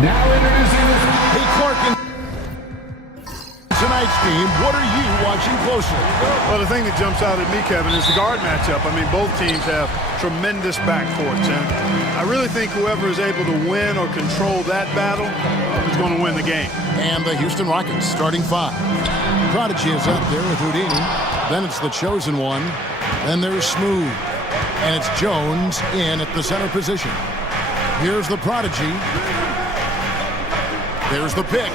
Now introducing Hey, Clark, and tonight's game, what are you watching closely? Well, the thing that jumps out at me, Kevin, is the guard matchup. I mean, both teams have tremendous backcourts, and I really think whoever is able to win or control that battle is going to win the game. And the Houston Rockets starting five. Prodigy is up there with Houdini. Then it's the chosen one. Then there's Smooth. And it's Jones in at the center position. Here's the Prodigy. There's the pick.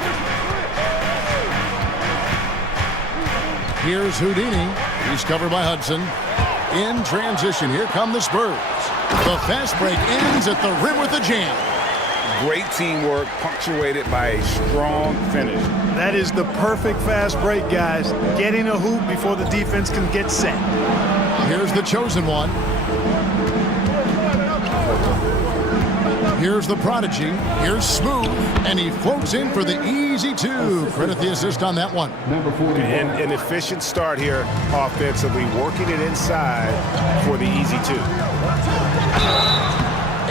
Here's Houdini. He's covered by Hudson. In transition, here come the Spurs. The fast break ends at the rim with a jam. Great teamwork, punctuated by a strong finish. That is the perfect fast break, guys. Getting a hoop before the defense can get set. Here's the chosen one. Here's the Prodigy. Here's Smooth. And he floats in for the easy two. Credit the assist on that one. number 41. And an efficient start here offensively, working it inside for the easy two.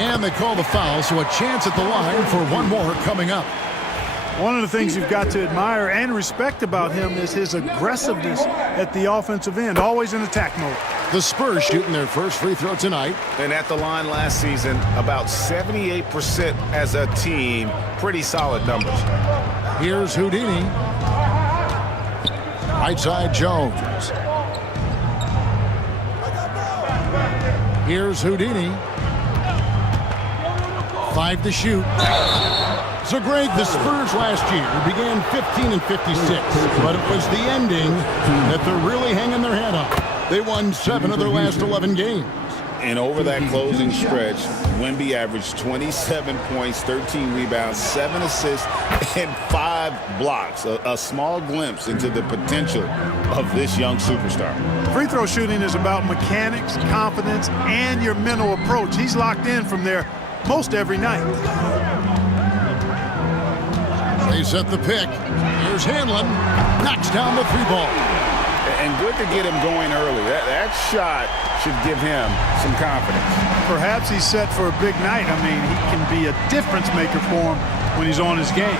And they call the foul, so a chance at the line for one more coming up. One of the things you've got to admire and respect about him is his aggressiveness at the offensive end, always in attack mode. The Spurs shooting their first free throw tonight. And at the line last season, about 78% as a team. Pretty solid numbers. Here's Houdini. Right side, Jones. Here's Houdini. 5 to shoot. So, Greg, the Spurs last year began 15 and 56, but it was the ending that they're really hanging their head on. They won 7 of their last 11 games. And over that closing stretch, Wemby averaged 27 points, 13 rebounds, 7 assists, and 5 blocks. A small glimpse into the potential of this young superstar. Free throw shooting is about mechanics, confidence, and your mental approach. He's locked in from there most every night. They set the pick. Here's Hanlon. Knocks down the 3-ball. And good to get him going early. That shot should give him some confidence. Perhaps he's set for a big night. I mean, he can be a difference maker for him when he's on his game.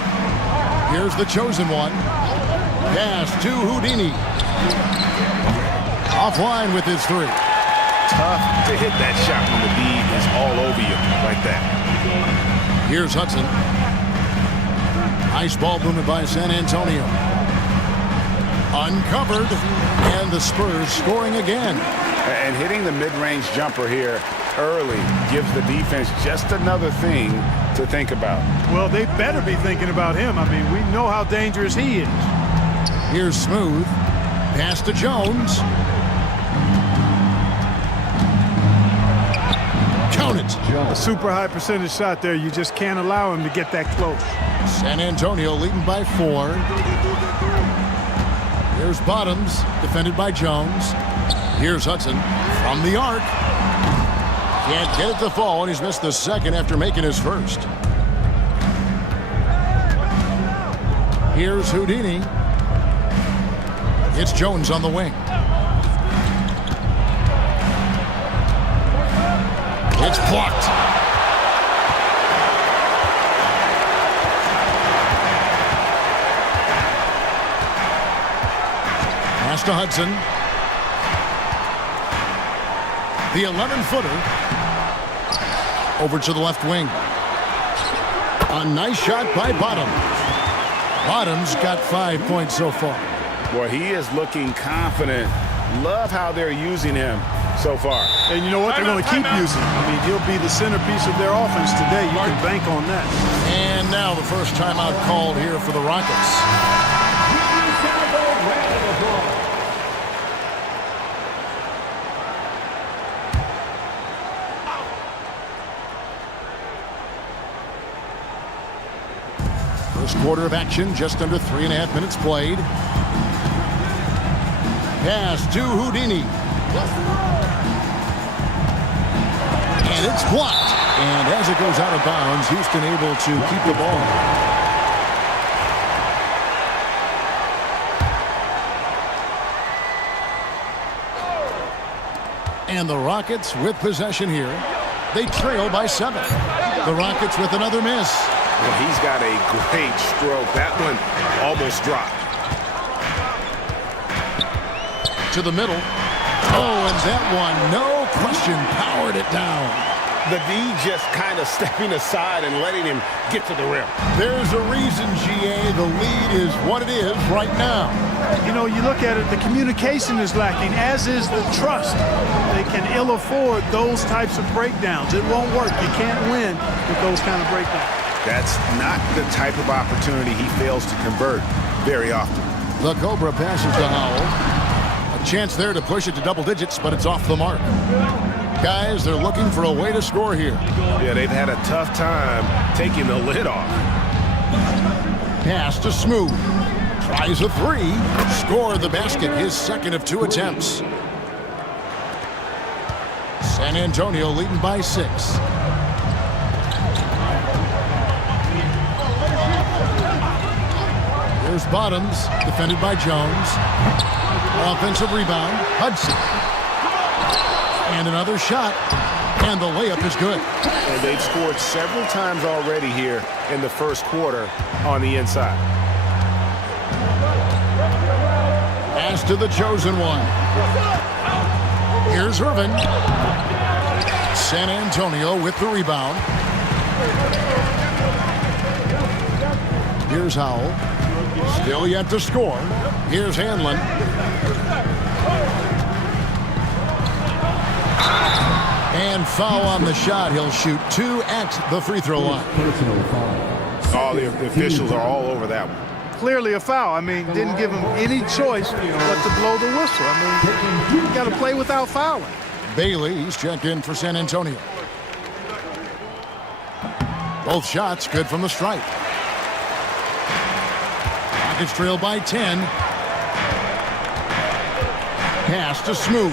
Here's the chosen one. Pass to Houdini. Offline with his 3. Tough to hit that shot when the lead is all over you like that. Here's Hudson. Nice ball movement by San Antonio. Uncovered, and the Spurs scoring again. And hitting the mid-range jumper here early gives the defense just another thing to think about. Well, they better be thinking about him. I mean, we know how dangerous he is. Here's Smooth. Pass to Jones. Count it. A super high percentage shot there. You just can't allow him to get that close. San Antonio leading by 4. Here's Bottoms, defended by Jones. Here's Hudson from the arc. Can't get it to fall, and he's missed the second after making his first. Here's Houdini. It's Jones on the wing. It's blocked. Pass to Hudson. The 11-footer. Over to the left wing. A nice shot by Bottoms. Bottoms got 5 points so far. Well, he is looking confident. Love how they're using him so far. And you know what? They're going to keep using him. I mean, he'll be the centerpiece of their offense today. You can bank on that. And now the first timeout called here for the Rockets. First quarter of action, just under 3.5 minutes played. Pass to Houdini. And it's blocked. And as it goes out of bounds, Houston able to keep the ball. And the Rockets with possession here. They trail by 7. The Rockets with another miss. Well, he's got a great stroke. That one almost dropped. To the middle. Oh, and that one, no question, powered it down. The D just kind of stepping aside and letting him get to the rim. There's a reason, GA, the lead is what it is right now. You know, you look at it, the communication is lacking, as is the trust. They can ill afford those types of breakdowns. It won't work. You can't win with those kind of breakdowns. That's not the type of opportunity he fails to convert very often. The Cobra passes to Howell. A chance there to push it to double digits, but it's off the mark. Guys, they're looking for a way to score here. Yeah, they've had a tough time taking the lid off. Pass to Smooth. Tries a three. Score the basket, his second of 2 attempts. San Antonio leading by 6. Here's Bottoms, defended by Jones. Offensive rebound, Hudson. And another shot, and the layup is good. And they've scored several times already here in the first quarter on the inside. Pass to the chosen one. Here's Irvin. San Antonio with the rebound. Here's Howell. Still yet to score. Here's Hanlon. And foul on the shot. He'll shoot 2 at the free throw line. All the officials are all over that one. Clearly a foul. I mean, didn't give him any choice but to blow the whistle. I mean, you got to play without fouling. Bailey, he's checked in for San Antonio. Both shots good from the stripe. Rockets trail by 10. Pass to Smooth.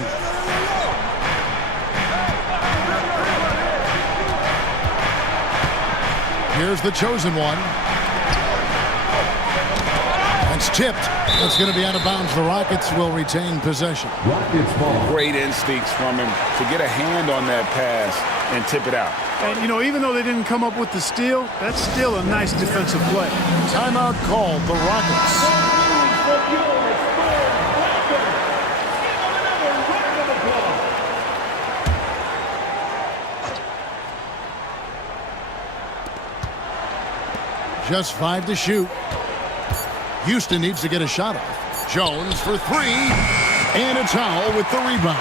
Here's the chosen one. It's tipped. It's going to be out of bounds. The Rockets will retain possession. Great instincts from him to get a hand on that pass and tip it out. And, you know, even though they didn't come up with the steal, that's still a nice defensive play. Timeout called, the Rockets. Just 5 to shoot. Houston needs to get a shot off. Jones for 3. And it's Howell with the rebound.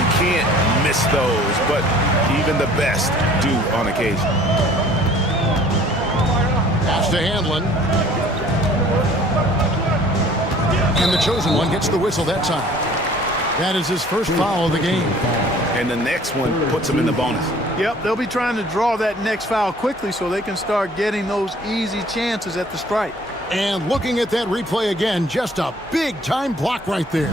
You can't miss those, but even the best do on occasion. Pass to Hanlon. And the chosen one gets the whistle that time. That is his first foul of the game. And the next one puts him in the bonus. Yep, they'll be trying to draw that next foul quickly so they can start getting those easy chances at the stripe. And looking at that replay again, just a big-time block right there.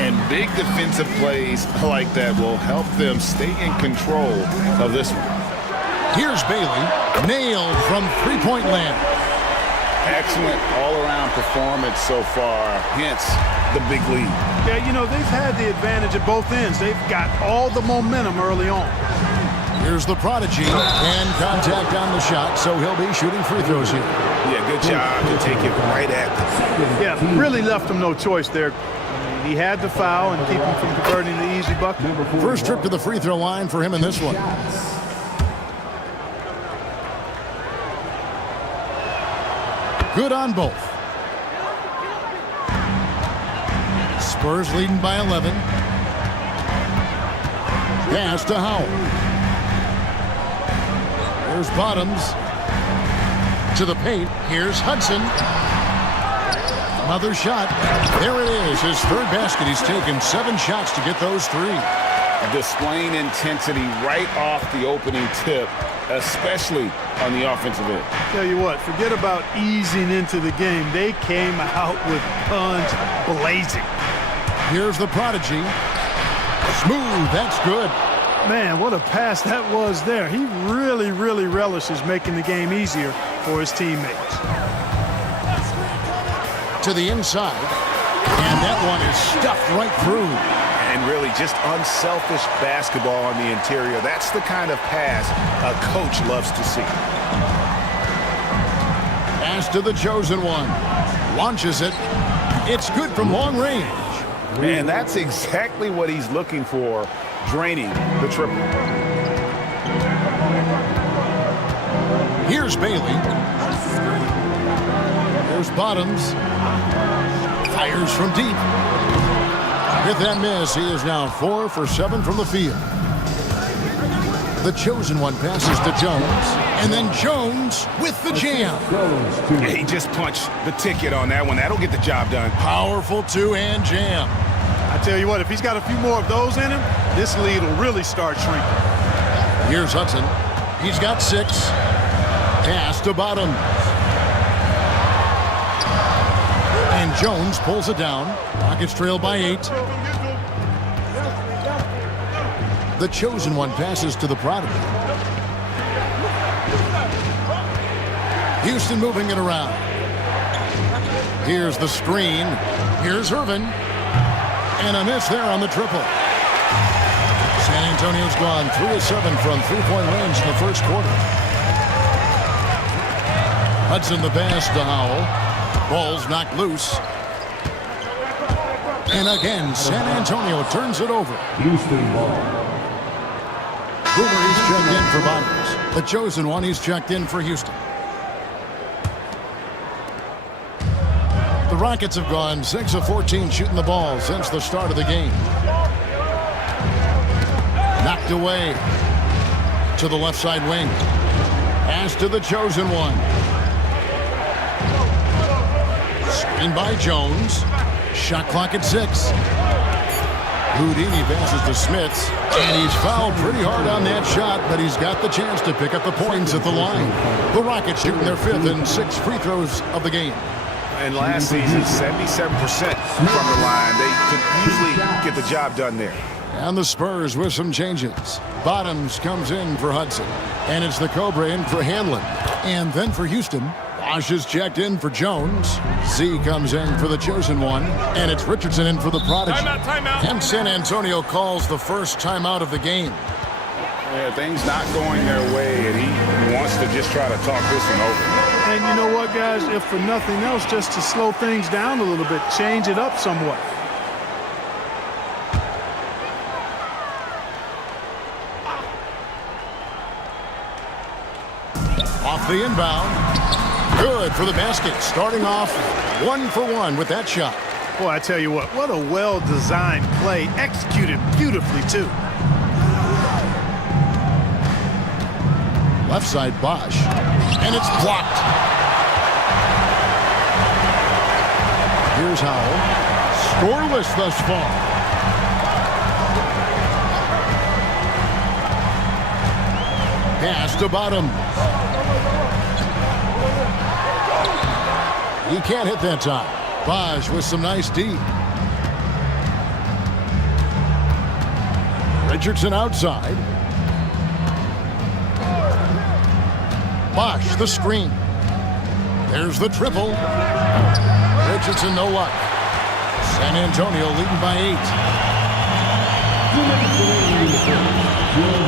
And big defensive plays like that will help them stay in control of this one. Here's Bailey, nailed from three-point land. Excellent all-around performance so far, hence the big lead. Yeah, you know, they've had the advantage at both ends. They've got all the momentum early on. Here's the prodigy, and contact on the shot, so he'll be shooting free throws here. Yeah, good job to take it right at them. Yeah, really left him no choice there. I mean, he had to foul and keep him from converting the easy bucket. First trip to the free throw line for him in this one. Good on both. Spurs leading by 11. Pass to Howell. There's Bottoms. To the paint. Here's Hudson. Another shot. There it is. His third basket. He's taken 7 shots to get those 3. Displaying intensity right off the opening tip, especially on the offensive end. Tell you what, forget about easing into the game. They came out with guns blazing. Here's the prodigy. Smooth. That's good. Man, what a pass that was there. He really, really relishes making the game easier for his teammates. To the inside. And that one is stuffed right through. And really just unselfish basketball on the interior. That's the kind of pass a coach loves to see. Pass to the chosen one. Launches it. It's good from long range. And that's exactly what he's looking for, draining the triple. Here's Bailey. There's Bottoms. Fires from deep. With that miss, he is now 4 for 7 from the field. The chosen one passes to Jones. And then Jones with the jam. He just punched the ticket on that one. That'll get the job done. Powerful two-hand jam. I tell you what, if he's got a few more of those in him, this lead will really start shrinking. Here's Hudson. He's got 6. Pass to Bottom. And Jones pulls it down. Rockets trail by 8. The chosen one passes to the prodigy. Houston moving it around. Here's the screen. Here's Irvin. And a miss there on the triple. San Antonio's gone 3 of 7 from three-point range in the first quarter. Hudson the pass to Howell. Ball's knocked loose. And again, San Antonio turns it over. Houston ball. Boomer, he's checked in for Bottoms. The chosen one, he's checked in for Houston. The Rockets have gone 6 of 14 shooting the ball since the start of the game. Knocked away to the left side wing. Pass to the chosen one. Screen by Jones. Shot clock at 6. Houdini passes to Smits, and he's fouled pretty hard on that shot, but he's got the chance to pick up the points at the line. The Rockets shooting their 5th and 6th free throws of the game. And last season, 77% from the line. They could usually get the job done there. And the Spurs with some changes. Bottoms comes in for Hudson, and it's the Cobra in for Hanlon. And then for Houston, Bosh is checked in for Jones. Z comes in for the chosen one, and it's Richardson in for the prodigy. Timeout. And San Antonio calls the first timeout of the game. Yeah, things not going their way, and he wants to just try to talk this one over. And you know what, guys? If for nothing else, just to slow things down a little bit, change it up somewhat. Off the inbound. Good for the basket. Starting off 1 for 1 with that shot. Boy, I tell you what a well-designed play. Executed beautifully, too. Left side Bosh. And it's blocked. Here's Howell. Scoreless thus far. Pass to Bottom. He can't hit that time. Bosh with some nice D. Richardson outside. Bosh the screen. There's the triple. Richardson no luck. San Antonio leading by 8.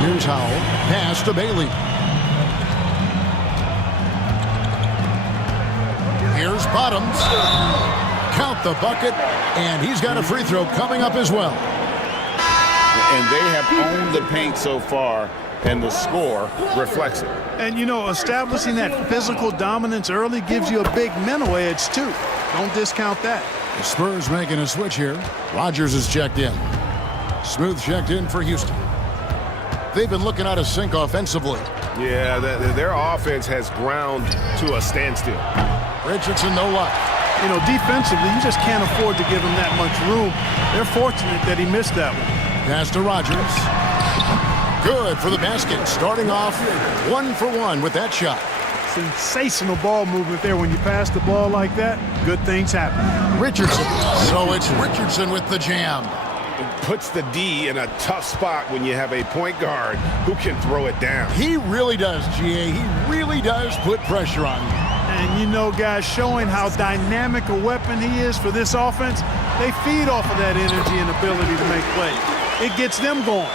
Here's Howell. Pass to Bailey. Here's Bottoms. Count the bucket, and he's got a free throw coming up as well. And they have owned the paint so far, and the score reflects it. And, you know, establishing that physical dominance early gives you a big mental edge, too. Don't discount that. The Spurs making a switch here. Rodgers is checked in. Smooth checked in for Houston. They've been looking out of sync offensively. Yeah, their offense has ground to a standstill. Richardson no luck. You know, defensively, you just can't afford to give him that much room. They're fortunate that he missed that one. Pass to Rodgers. Good for the basket. Starting off 1 for 1 with that shot. Sensational ball movement there. When you pass the ball like that, good things happen. Richardson. So it's Richardson with the jam. Puts the D in a tough spot when you have a point guard who can throw it down. He really does, GA. He really does put pressure on you. And you know, guys, showing how dynamic a weapon he is for this offense, they feed off of that energy and ability to make plays. It gets them going.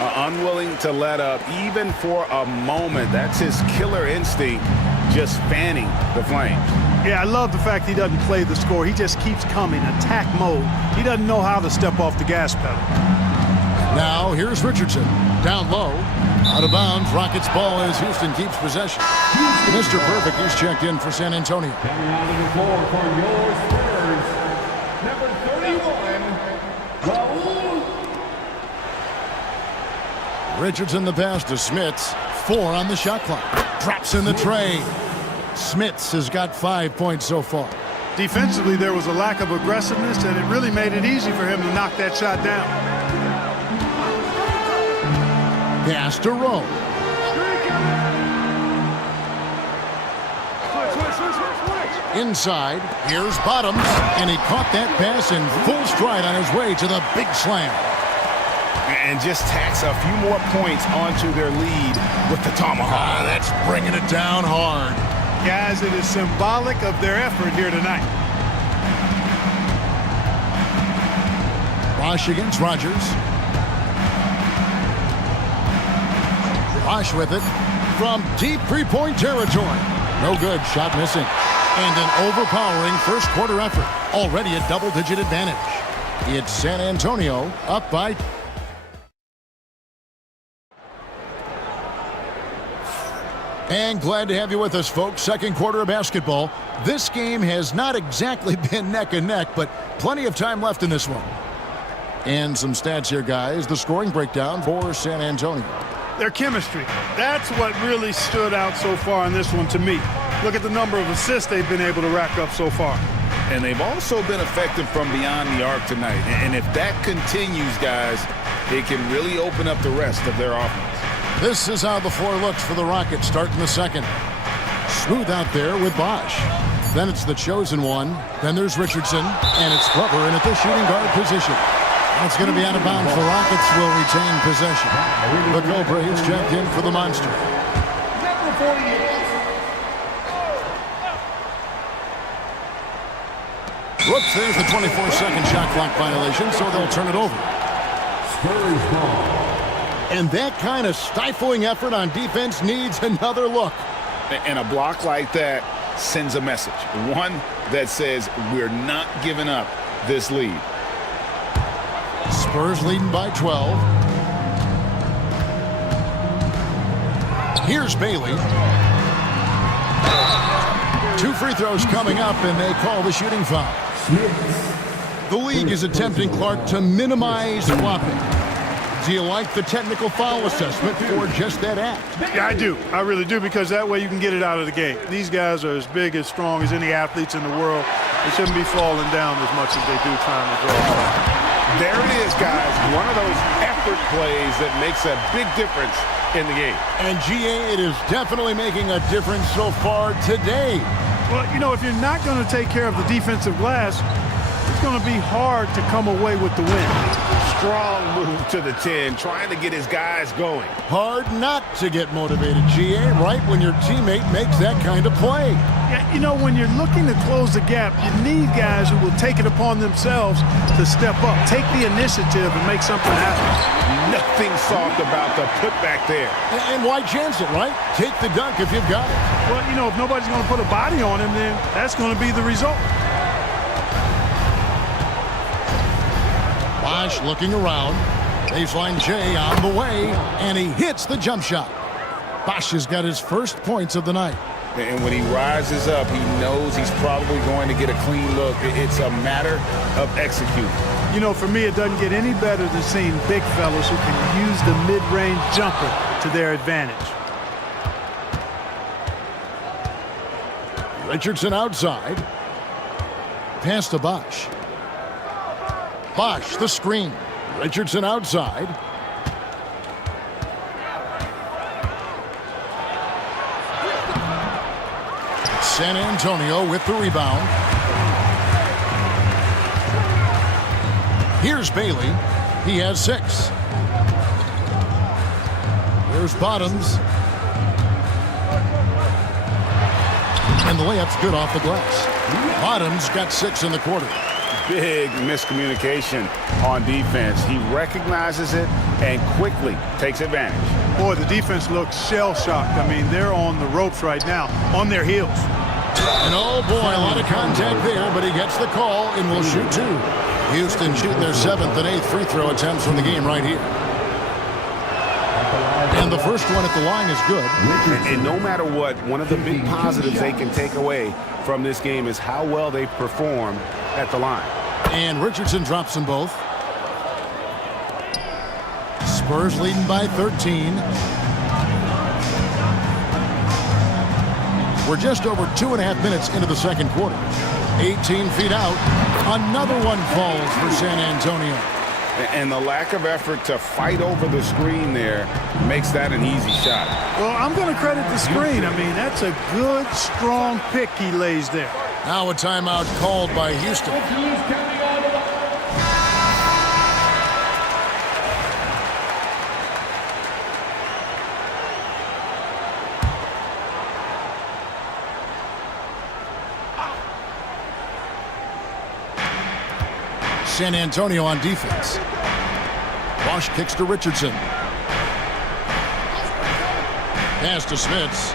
unwilling to let up even for a moment. That's his killer instinct, just fanning the flames. Yeah, I love the fact he doesn't play the score. He just keeps coming, attack mode. He doesn't know how to step off the gas pedal. Now here's Richardson. Down low. Out of bounds. Rockets ball as Houston keeps possession. Mr. Perfect is checked in for San Antonio. Coming out of the floor for your Spurs, number 31, Raul. Richardson the pass to Smits. 4 on the shot clock. Drops in the tray. Smits has got 5 points so far. Defensively, there was a lack of aggressiveness, and it really made it easy for him to knock that shot down. Pass to Rowe. Inside, here's Bottoms, and he caught that pass in full stride on his way to the big slam. And just tacks a few more points onto their lead with the tomahawk. That's bringing it down hard. Guys, it is symbolic of their effort here tonight. Bosch against Rogers. Bosch with it from deep three-point territory. No good. Shot missing. And an overpowering first quarter effort. Already a double-digit advantage. It's San Antonio up by... And glad to have you with us, folks. Second quarter of basketball. This game has not exactly been neck and neck, but plenty of time left in this one. And some stats here, guys. The scoring breakdown for San Antonio. Their chemistry. That's what really stood out so far in this one to me. Look at the number of assists they've been able to rack up so far. And they've also been effective from beyond the arc tonight. And if that continues, guys, it can really open up the rest of their offense. This is how the floor looks for the Rockets starting the second. Smooth out there with Bosch. Then it's the chosen one. Then there's Richardson. And it's Glover in at the shooting guard position. It's going to be out of bounds. The Rockets will retain possession. The Cobra is checked in for the Monster. Number 48. Whoops, there's the 24-second shot clock violation, so they'll turn it over. Spurs ball. And that kind of stifling effort on defense needs another look. And a block like that sends a message. One that says we're not giving up this lead. Spurs leading by 12. Here's Bailey. 2 free throws coming up, and they call the shooting foul. The league is attempting, Clark, to minimize flopping. Do you like the technical foul assessment for just that act? Yeah, I do. I really do, because that way you can get it out of the game. These guys are as big, as strong as any athletes in the world. They shouldn't be falling down as much as they do trying to draw. There it is, guys. One of those effort plays that makes a big difference in the game. And GA, it is definitely making a difference so far today. Well, you know, if you're not going to take care of the defensive glass, it's going to be hard to come away with the win. Strong move to the 10, trying to get his guys going. Hard not to get motivated, GA, right when your teammate makes that kind of play. Yeah, you know, when you're looking to close the gap, you need guys who will take it upon themselves to step up, take the initiative, and make something happen. Nothing soft about the putback there. And why chance it, right? Take the dunk if you've got it. Well, you know, if nobody's going to put a body on him, then that's going to be the result. Bosch looking around. Baseline J on the way, and he hits the jump shot. Bosch has got his first points of the night. And when he rises up, he knows he's probably going to get a clean look. It's a matter of executing. You know, for me, it doesn't get any better than seeing big fellas who can use the mid-range jumper to their advantage. Richardson outside. Pass to Bosch. Bosch, the screen. Richardson outside. San Antonio with the rebound. Here's Bailey. He has 6. There's Bottoms. And the layup's good off the glass. Bottoms got 6 in the quarter. Big miscommunication on defense. He recognizes it, and quickly takes advantage. Boy, the defense looks shell-shocked. I mean, they're on the ropes right now, on their heels. And oh boy, a lot of contact there, but he gets the call and will shoot two. Houston shooting their 7th and 8th free throw attempts from the game right here. And the first one at the line is good. And no matter what, one of the big positives they can take away from this game is how well they perform at the line. And Richardson drops them both. Spurs leading by 13. We're just over 2.5 minutes into the second quarter. 18 feet out. Another one falls for San Antonio. And the lack of effort to fight over the screen there makes that an easy shot. Well, I'm going to credit the screen. I mean, that's a good, strong pick he lays there. Now a timeout called by Houston. San Antonio on defense. Bosch kicks to Richardson. Pass to Smits.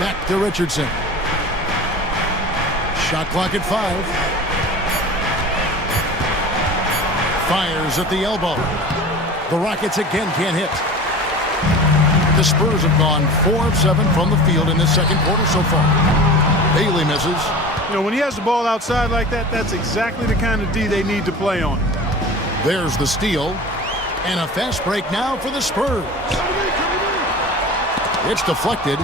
Back to Richardson. Shot clock at 5. Fires at the elbow. The Rockets again can't hit. The Spurs have gone 4 of 7 from the field in this second quarter so far. Bailey misses. You know, when he has the ball outside like that, that's exactly the kind of D they need to play on. There's the steal. And a fast break now for the Spurs. It's deflected.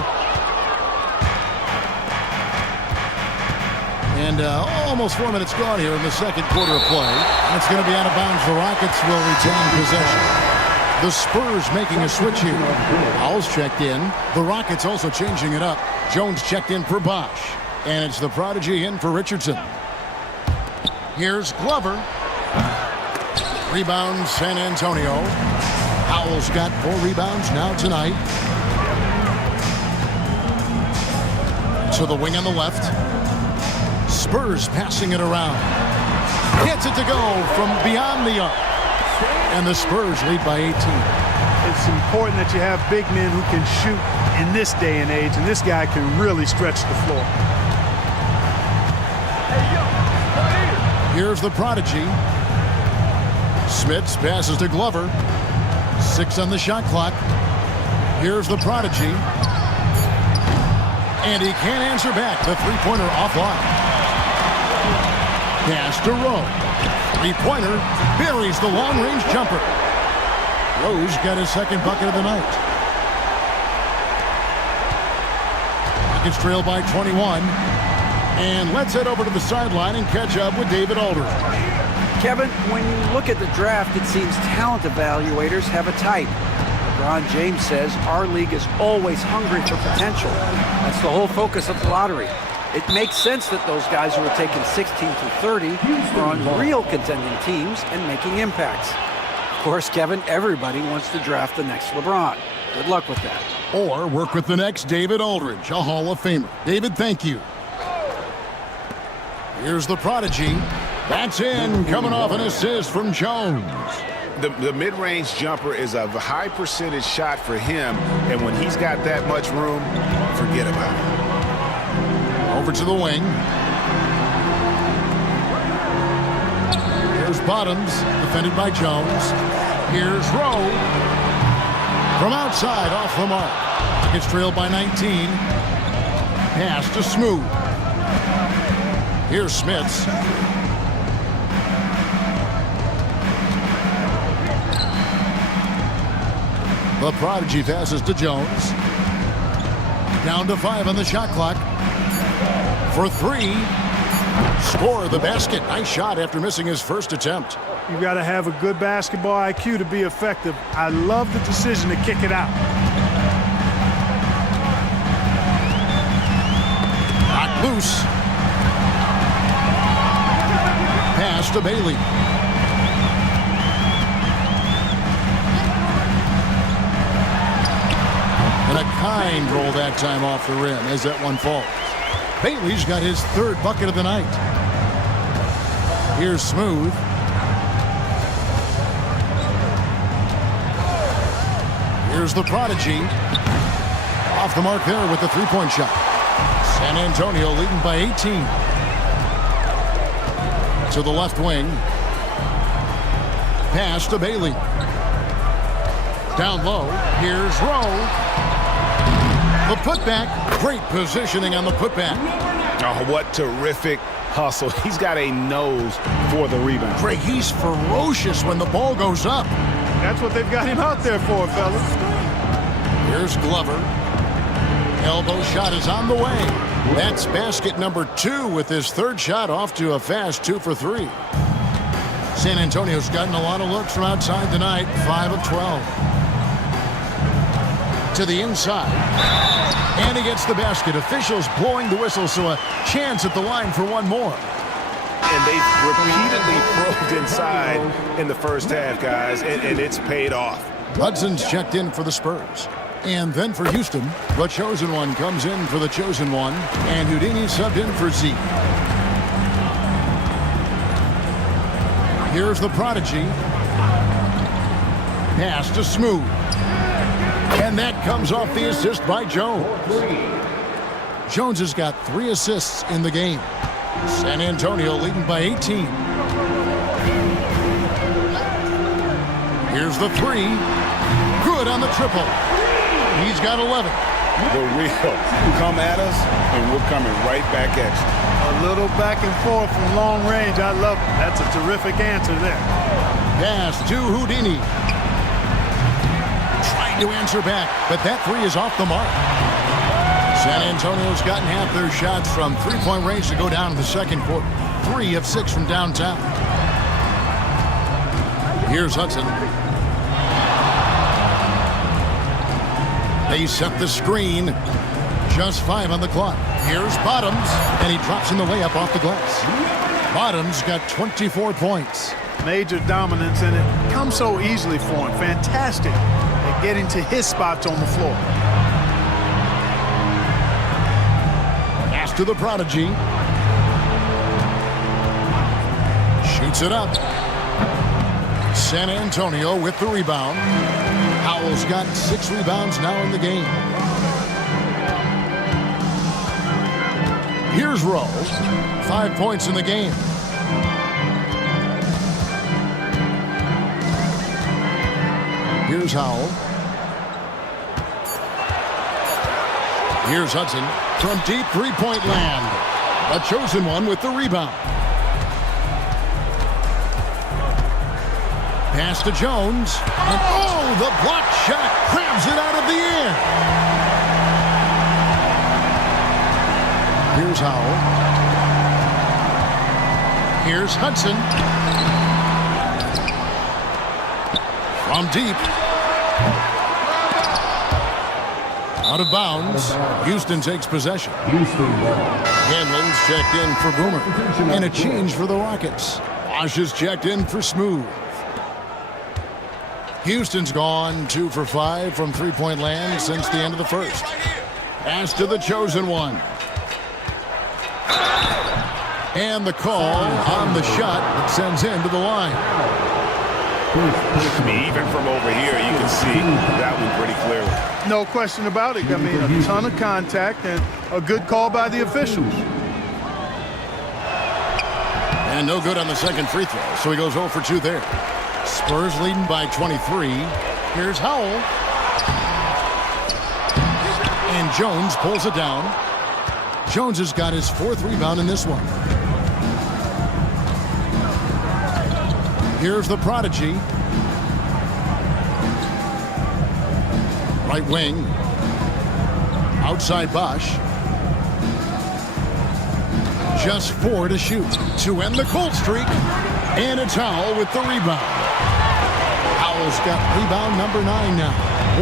And almost 4 minutes gone here in the second quarter of play. And it's going to be out of bounds. The Rockets will retain possession. The Spurs making a switch here. Owls checked in. The Rockets also changing it up. Jones checked in for Bosch. And it's the prodigy in for Richardson. Here's Glover. Rebound San Antonio. Owls got 4 rebounds now tonight. To the wing on the left. Spurs passing it around. Gets it to go from beyond the arc. And the Spurs lead by 18. It's important that you have big men who can shoot in this day and age, and this guy can really stretch the floor. Here's the prodigy. Smits passes to Glover. 6 on the shot clock. Here's the prodigy. And he can't answer back. The three-pointer offline. Pass to Rowe. Three-pointer buries the long-range jumper. Rowe's got his second bucket of the night. Rockets trail by 21. And let's head over to the sideline and catch up with David Aldridge. Kevin, when you look at the draft, it seems talent evaluators have a type. LeBron James says our league is always hungry for potential. That's the whole focus of the lottery. It makes sense that those guys who are taken 16 through 30 are on real contending teams and making impacts. Of course, Kevin, everybody wants to draft the next LeBron. Good luck with that. Or work with the next David Aldridge, a Hall of Famer. David, thank you. Here's the prodigy. That's in, coming off an assist from Jones. The mid-range jumper is a high percentage shot for him, and when he's got that much room, forget about it. Over to the wing. Here's Bottoms, defended by Jones. Here's Rowe. From outside, off the mark. Rockets trail by 19. Pass to Smooth. Here's Smits. The prodigy passes to Jones. Down to 5 on the shot clock. For 3. Score the basket. Nice shot after missing his first attempt. You've got to have a good basketball IQ to be effective. I love the decision to kick it out. Knocked loose. Pass to Bailey. And a kind roll that time off the rim as that one falls. Bailey's got his 3rd bucket of the night. Here's Smooth. Here's the prodigy. Off the mark there with the three-point shot. San Antonio leading by 18. To the left wing. Pass to Bailey. Down low. Here's Rowe. The putback. Great positioning on the putback. Oh, what terrific hustle. He's got a nose for the rebound. Greg, he's ferocious when the ball goes up. That's what they've got him out there for, fellas. Here's Glover. Elbow shot is on the way. That's basket number 2 with his third shot off to a fast 2 for 3. San Antonio's gotten a lot of looks from outside tonight, 5 of 12. To the inside. And he gets the basket. Officials blowing the whistle, so a chance at the line for one more. And they've repeatedly probed inside in the first half, guys, and it's paid off. Hudson's checked in for the Spurs. And then for Houston, the chosen one comes in for the chosen one, and Houdini subbed in for Zeke. Here's the prodigy. Pass to Smooth. And that comes off the assist by Jones. Jones has got 3 assists in the game. San Antonio leading by 18. Here's the 3. Good on the triple. He's got 11. The real. Come at us, and we're coming right back at you. A little back and forth from long range. I love it. That's a terrific answer there. Pass to Houdini. Trying to answer back, but that 3 is off the mark. San Antonio's gotten half their shots from three-point range to go down in the second quarter. 3 of 6 from downtown. Here's Hudson. They set the screen. Just 5 on the clock. Here's Bottoms, and he drops in the layup off the glass. Bottoms got 24 points. Major dominance, and it comes so easily for him. Fantastic at getting to his spots on the floor. Pass to the prodigy. Shoots it up. San Antonio with the rebound. Howell's got 6 rebounds now in the game. Here's Rowe. 5 points in the game. Here's Howell. Here's Hudson from deep three-point land. A chosen one with the rebound. Pass to Jones. And oh, the block shot grabs it out of the air. Here's Howell. Here's Hudson. From deep. Out of bounds. Houston takes possession. Hanlon's checked in for Boomer. And a change for the Rockets. Bosh is checked in for Smooth. Houston's gone 2 for 5 from three-point land since the end of the first. Pass to the chosen one. And the call on the shot that sends him to the line. I mean, even from over here, you can see that one pretty clearly. No question about it. I mean, a ton of contact and a good call by the officials. And no good on the second free throw, so he goes 0 for 2 there. Spurs leading by 23. Here's Howell. And Jones pulls it down. Jones has got his 4th rebound in this one. Here's the prodigy. Right wing. Outside Bosh. Just 4 to shoot to end the cold streak. And it's Howell with the rebound. Howell's got rebound number 9 now.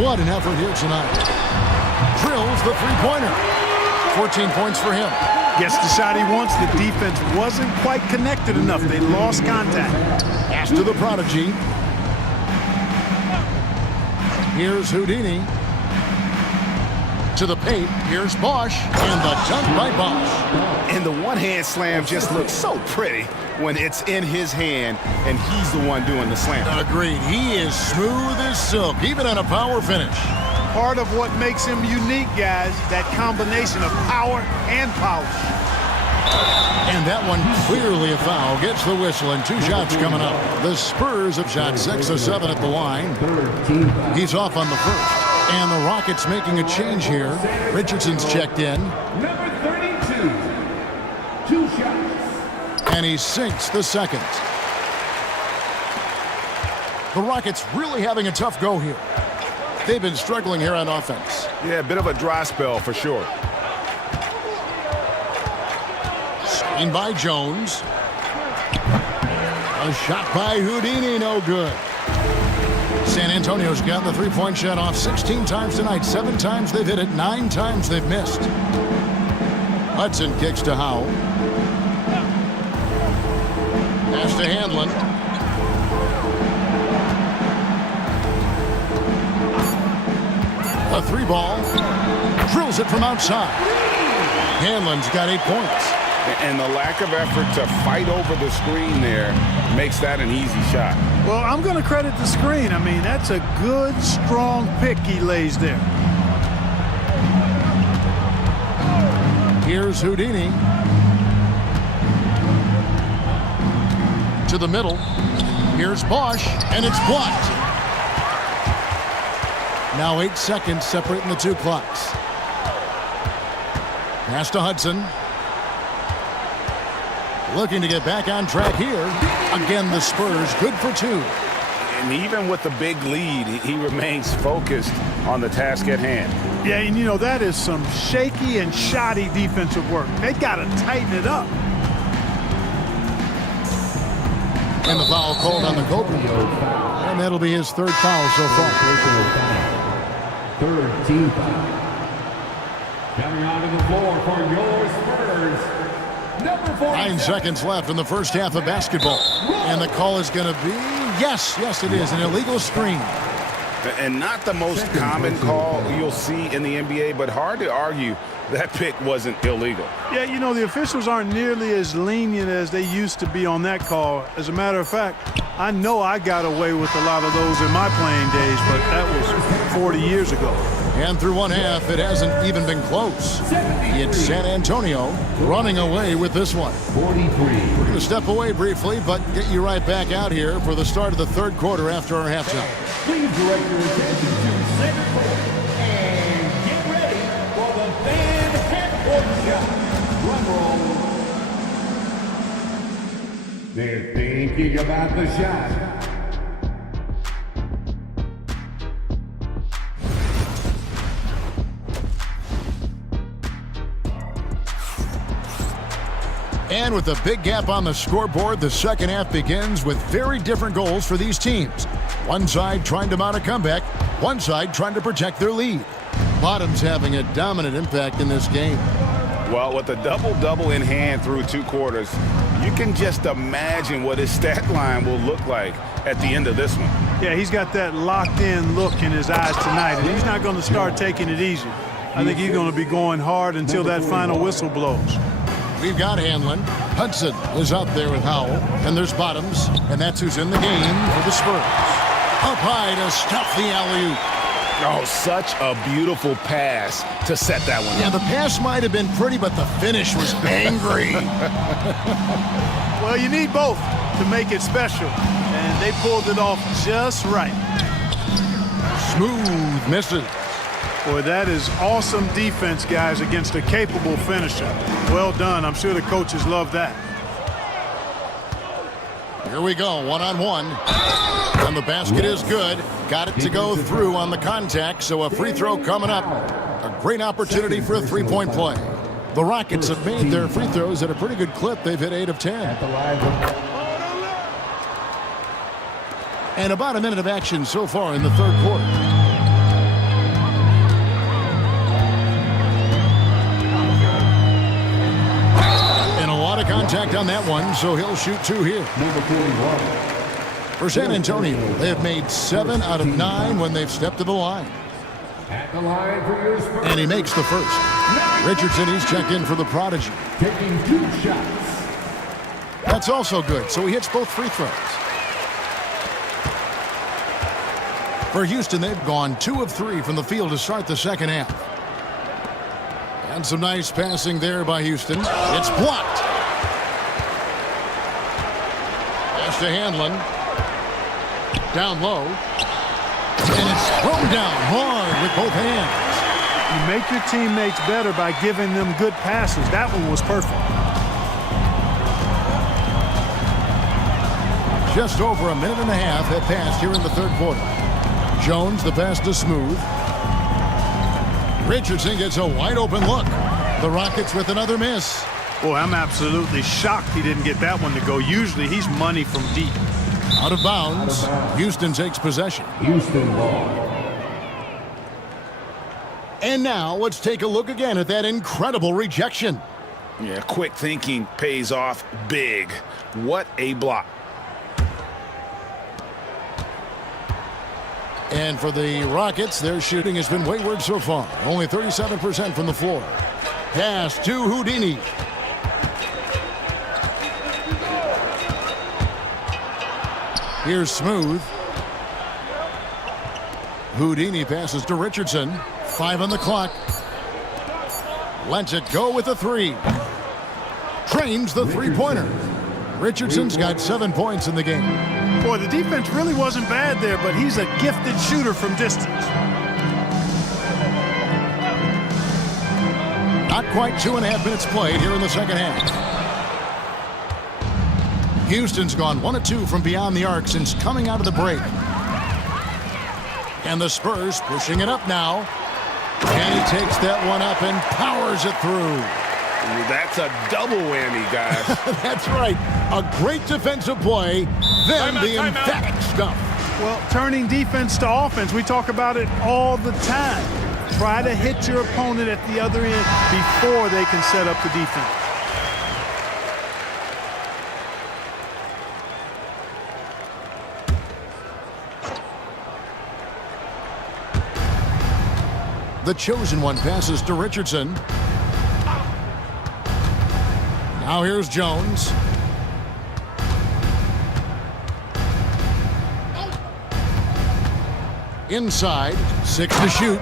What an effort here tonight. Drills the three-pointer. 14 points for him. Gets the shot he wants. The defense wasn't quite connected enough. They lost contact. Pass to the prodigy. Here's Houdini. To the paint, here's Bosch, and the dunk by Bosch. And the one-hand slam just looks so pretty when it's in his hand and he's the one doing the slam. Agreed. He is smooth as silk, even on a power finish. Part of what makes him unique, guys, that combination of power and polish. And that one clearly a foul. Gets the whistle, and 2 shots coming up. The Spurs have shot 6 of 7 at the line. He's off on the first. And the Rockets making a change here. Richardson's checked in. Number 32, 2 shots. And he sinks the second. The Rockets really having a tough go here. They've been struggling here on offense. Yeah, a bit of a dry spell for sure. Screen by Jones. A shot by Houdini, no good. San Antonio's got the three-point shot off 16 times tonight. 7 times they've hit it, 9 times they've missed. Hudson kicks to Howe. Pass to Handlin. A 3-ball. Drills it from outside. Handlin's got 8 points. And the lack of effort to fight over the screen there makes that an easy shot. Well, I'm going to credit the screen. I mean, that's a good, strong pick he lays there. Here's Houdini. To the middle. Here's Bosch, and it's blocked. Now 8 seconds separating the 2 clocks. Pass to Hudson. Looking to get back on track here. Again, the Spurs good for 2. And even with the big lead, he remains focused on the task at hand. Yeah, and you know, that is some shaky and shoddy defensive work. They got to tighten it up. And the foul called on the Goldman. And that'll be his 3rd foul so far. 3rd team foul. Coming onto the floor for your Spurs. Number 9 seconds left in the first half of basketball. And the call is going to be, yes, it is, an illegal screen. And not the most common call you'll see in the NBA, but hard to argue that pick wasn't illegal. Yeah, you know, the officials aren't nearly as lenient as they used to be on that call. As a matter of fact, I know I got away with a lot of those in my playing days, but that was 40 years ago. And through one half, it hasn't even been close. It's San Antonio running away with this one. 43. We're going to step away briefly, but get you right back out here for the start of the 3rd quarter after our halftime. Please direct your attention to center court and get ready for the band half-court shot. Drum roll. They're thinking about the shot. And with a big gap on the scoreboard, the second half begins with very different goals for these teams. One side trying to mount a comeback, one side trying to protect their lead. Bottom's having a dominant impact in this game. Well, with a double-double in hand through 2 quarters, you can just imagine what his stat line will look like at the end of this one. Yeah, he's got that locked-in look in his eyes tonight, and he's not going to start taking it easy. I think he's going to be going hard until that final whistle blows. We've got Handlin. Hudson is out there with Howell. And there's Bottoms. And that's who's in the game for the Spurs. Up high to stuff the alley-oop. Oh, such a beautiful pass to set that one Yeah, up. the pass might have been pretty, but the finish was angry. Well, you need both to make it special. And they pulled it off just right. Smooth misses. Boy, that is awesome defense, guys, against a capable finisher. Well done. I'm sure the coaches love that. Here we go, one-on-one. And the basket is good. Got it to go through on the contact, so a free throw coming up. A great opportunity for a three-point play. The Rockets have made their free throws at a pretty good clip. They've hit 8 of 10. And about a minute of action so far in the 3rd quarter. Contact on that one, so he'll shoot 2 here. Number 41. For San Antonio, they have made 7 out of 9 when they've stepped to the line. At the line for your Spurs. And he makes the first. Richardson, he's checked in for the prodigy. Taking 2 shots. That's also good, so he hits both free throws. For Houston, they've gone 2 of 3 from the field to start the second half. And some nice passing there by Houston. It's blocked. Pass to Hanlon. Down low. And it's thrown down hard with both hands. You make your teammates better by giving them good passes. That one was perfect. Just over a minute and a half had passed here in the third quarter. Jones, the pass to Smooth. Richardson gets a wide open look. The Rockets with another miss. Boy, I'm absolutely shocked he didn't get that one to go. Usually he's money from deep. Out of bounds. Houston takes possession. Houston ball. And now let's take a look again at that incredible rejection. Yeah, quick thinking pays off big. What a block. And for the Rockets, their shooting has been wayward so far. Only 37% from the floor. Pass to Houdini. Here's Smooth. Houdini passes to Richardson. 5 on the clock. Lets it go with a 3. Trains the three-pointer. Richardson's got 7 points in the game. Boy, the defense really wasn't bad there, but he's a gifted shooter from distance. Not quite 2.5 minutes played here in the second half. Houston's gone 1 of 2 from beyond the arc since coming out of the break. And the Spurs pushing it up now. And he takes that one up and powers it through. That's a double whammy, guys. That's right. A great defensive play, then the emphatic stuff. Well, turning defense to offense, we talk about it all the time. Try to hit your opponent at the other end before they can set up the defense. The chosen one passes to Richardson. Now here's Jones. Inside, 6 to shoot.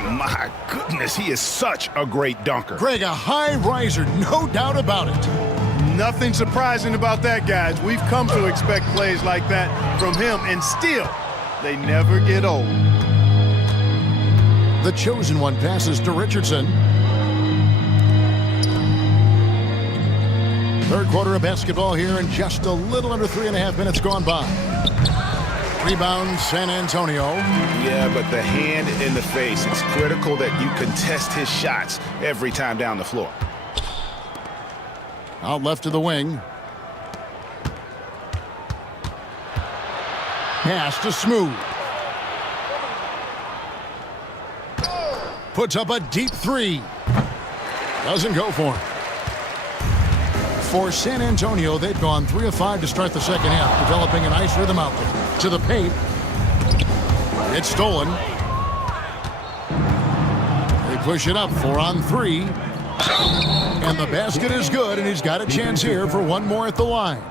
My goodness, he is such a great dunker. Greg, a high riser, no doubt about it. Nothing surprising about that, guys. We've come to expect plays like that from him, and still, they never get old. The chosen one passes to Richardson. Third quarter of basketball here, and just a little under 3.5 minutes gone by. Rebound, San Antonio. Yeah, but the hand in the face. It's critical that you contest his shots every time down the floor. Out left to the wing. Pass to Smooth. Puts up a deep 3. Doesn't go for it. For San Antonio, they've gone 3 of 5 to start the second half, developing a nice rhythm out there. To the paint. It's stolen. They push it up 4 on 3. And the basket is good, and he's got a chance here for one more at the line.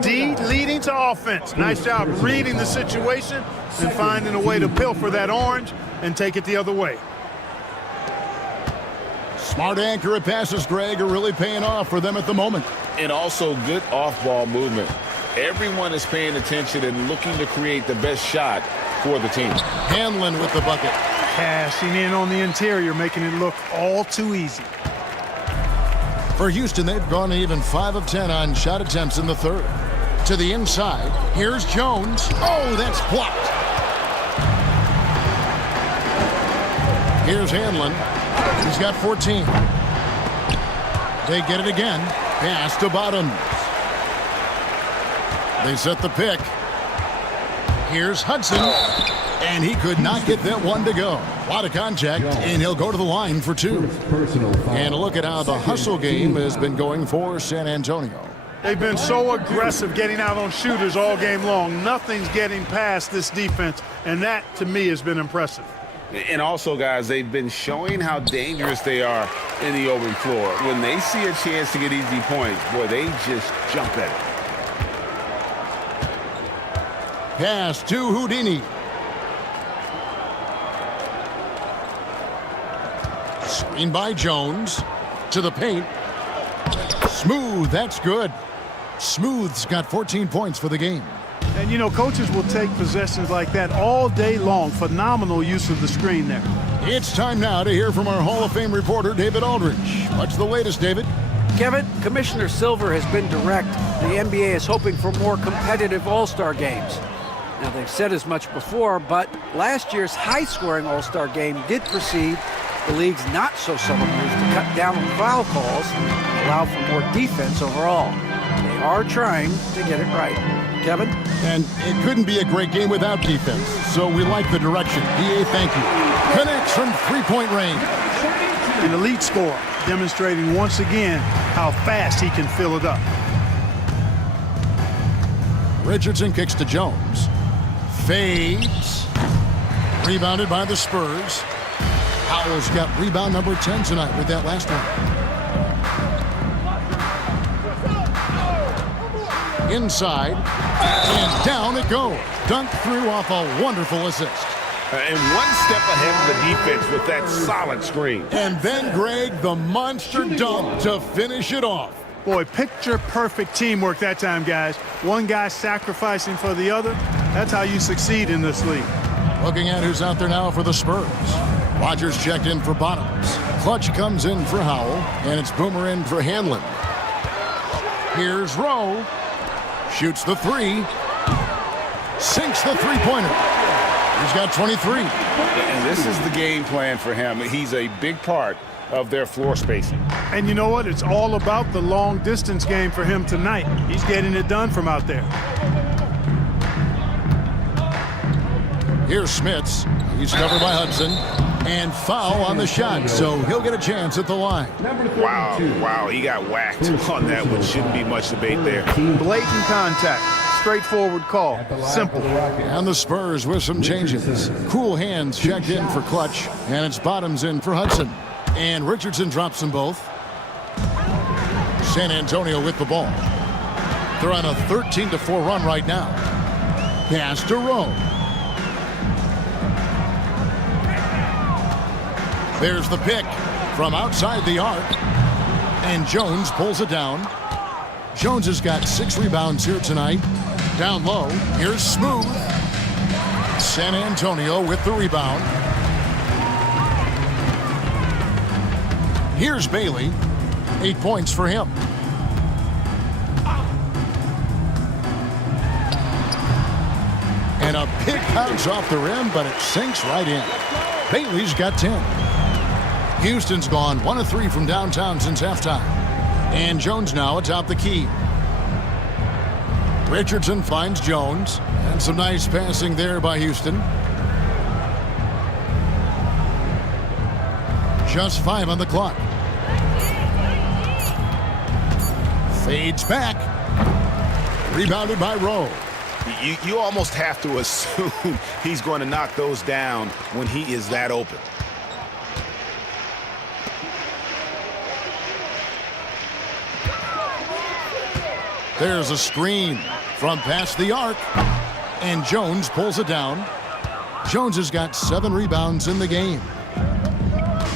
D leading to offense. Nice job reading the situation and finding a way to pilfer that orange and take it the other way. Smart, accurate passes, Greg, are really paying off for them at the moment. And also good off-ball movement. Everyone is paying attention and looking to create the best shot for the team. Hanlon with the bucket. Cashing in on the interior, making it look all too easy. For Houston, they've gone even 5 of 10 on shot attempts in the third. To the inside, here's Jones. Oh, that's blocked. Here's Hanlon. He's got 14. They get it again. Pass to Bottoms. They set the pick. Here's Hudson. And he could not get that one to go. A lot of contact, and he'll go to the line for 2. And a look at how the hustle game has been going for San Antonio. They've been so aggressive getting out on shooters all game long. Nothing's getting past this defense, and that, to me, has been impressive. And also, guys, they've been showing how dangerous they are in the open floor. When they see a chance to get easy points, boy, they just jump at it. Pass to Houdini. Screen by Jones. To the paint. Smooth, that's good. Smooth's got 14 points for the game. And, you know, coaches will take possessions like that all day long. Phenomenal use of the screen there. It's time now to hear from our Hall of Fame reporter, David Aldridge. What's the latest, David? Kevin, Commissioner Silver has been direct. The NBA is hoping for more competitive All-Star games. Now, they've said as much before, but last year's high-scoring All-Star game did precede the league's not-so-subtle move to cut down on foul calls and allow for more defense overall. They are trying to get it right. Kevin? And it couldn't be a great game without defense, so we like the direction. DA, thank you. Connects from three-point range. An elite scorer, demonstrating once again how fast he can fill it up. Richardson kicks to Jones. Fades. Rebounded by the Spurs. Howell's got rebound number 10 tonight with that last one. Inside. And down it goes. Dunked through off a wonderful assist. And one step ahead of the defense with that solid screen. And then Greg, the monster dunk to finish it off. Boy, picture-perfect teamwork that time, guys. One guy sacrificing for the other. That's how you succeed in this league. Looking at who's out there now for the Spurs. Rogers checked in for Bottoms. Clutch comes in for Howell, and it's Boomer in for Hanlon. Here's Rowe. Shoots the three. Sinks the three-pointer. He's got 23. And this is the game plan for him. He's a big part of their floor spacing. And you know what? It's all about the long-distance game for him tonight. He's getting it done from out there. Here's Smits. He's covered by Hudson. And foul on the shot, so he'll get a chance at the line. Wow, he got whacked on that one. Shouldn't be much debate there. Blatant contact. Straightforward call. Simple. And the Spurs with some changes. Cool Hands checked in for Clutch, and it's Bottoms in for Hudson. And Richardson drops them both. San Antonio with the ball. They're on a 13-4 run right now. Pass to Rowe. There's the pick from outside the arc. And Jones pulls it down. Jones has got 6 rebounds here tonight. Down low. Here's Smooth. San Antonio with the rebound. Here's Bailey. 8 points for him. And a pick bounce off the rim, but it sinks right in. Bailey's got 10. Houston's gone 1 of 3 from downtown since halftime. And Jones now atop the key. Richardson finds Jones. And some nice passing there by Houston. Just 5 on the clock. Fades back. Rebounded by Rowe. You almost have to assume he's going to knock those down when he is that open. There's a screen from past the arc. And Jones pulls it down. Jones has got 7 rebounds in the game.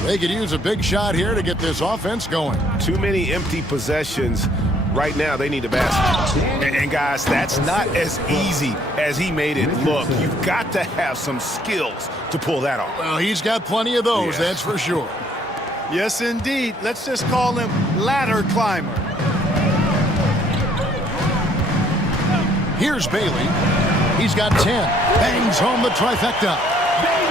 They could use a big shot here to get this offense going. Too many empty possessions. Right now, they need a basket. And guys, that's not as easy as he made it look. You've got to have some skills to pull that off. Well, he's got plenty of those, that's for sure. Yes, indeed. Let's just call him ladder climber. Here's Bailey. He's got 10. Bangs home the trifecta.